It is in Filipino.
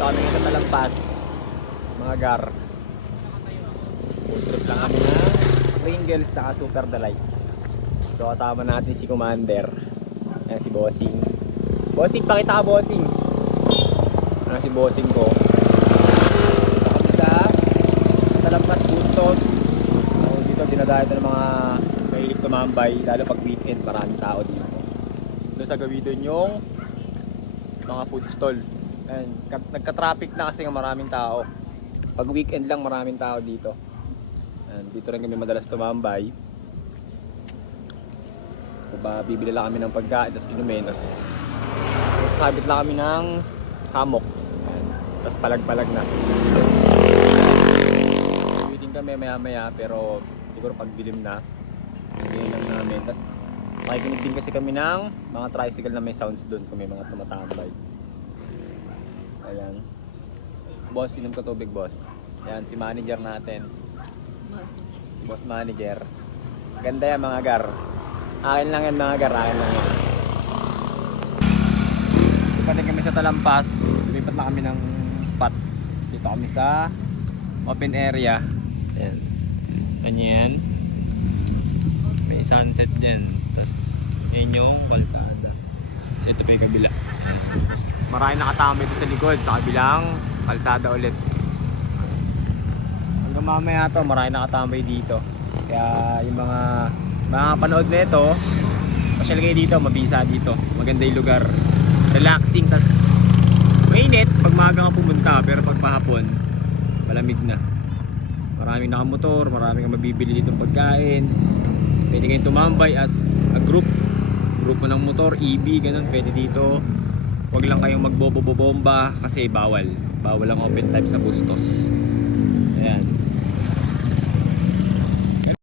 kami ngayon sa Talampas, mga gar. Food trip lang kami na Pringles saka Super Delights. So kasama natin si Commander. Ayan si Bossing. Bossing, pakita ka Bossing. Ano si Bossing ko. Dito kami sa Talampas Bustos. So dito dinadayo ng mga mahilig tumambay, lalo pag weekend maraming tao dito. Doon sa gawin yung mga food stall. Ayan, nagka-traffic na kasi ng maraming tao. Pag weekend lang maraming tao dito. Ayan, dito rin kami madalas tumambay. Diba, bibili lang kami ng pagkain, tapos inumin, tapos sabit lang kami ng hammock. Ayan, tapos palag-palag na. Waiting kami maya-maya, pero siguro pag dilim na, hindi lang namin. Tapos makikinig din kasi kami ng mga tricycle na may sounds doon kung may mga tumatambay. Ayan. Boss, inom ka tubig, boss. Ayan, si manager natin. Si boss manager. Ganda yan mga gar. Akin lang yan mga gar, akin lang yan. Ipatin kami sa Talampas. Lumipat na kami ng spot. Dito kami sa open area. Ayan. Ganyan. May sunset dyan. Tapos yun yung kalsada. So ito pa yung kabila. Maraming nakatambay dito sa likod. Sa kabilang kalsada ulit. Hanggang mamaya to maraming nakatambay dito. Kaya yung mga panood na ito, pasyal kayo dito, mabisa dito. Maganda yung lugar. Relaxing. Tapos mainit pag maaga ka pumunta. Pero pag pahapon malamig na. Maraming nakamotor. Maraming mabibili dito pagkain. Pwede kayong tumambay as a group mo ng motor, EV, ganun, pwede dito. Huwag lang kayong magbobo-bomba kasi bawal ang open type sa Bustos. Ayan.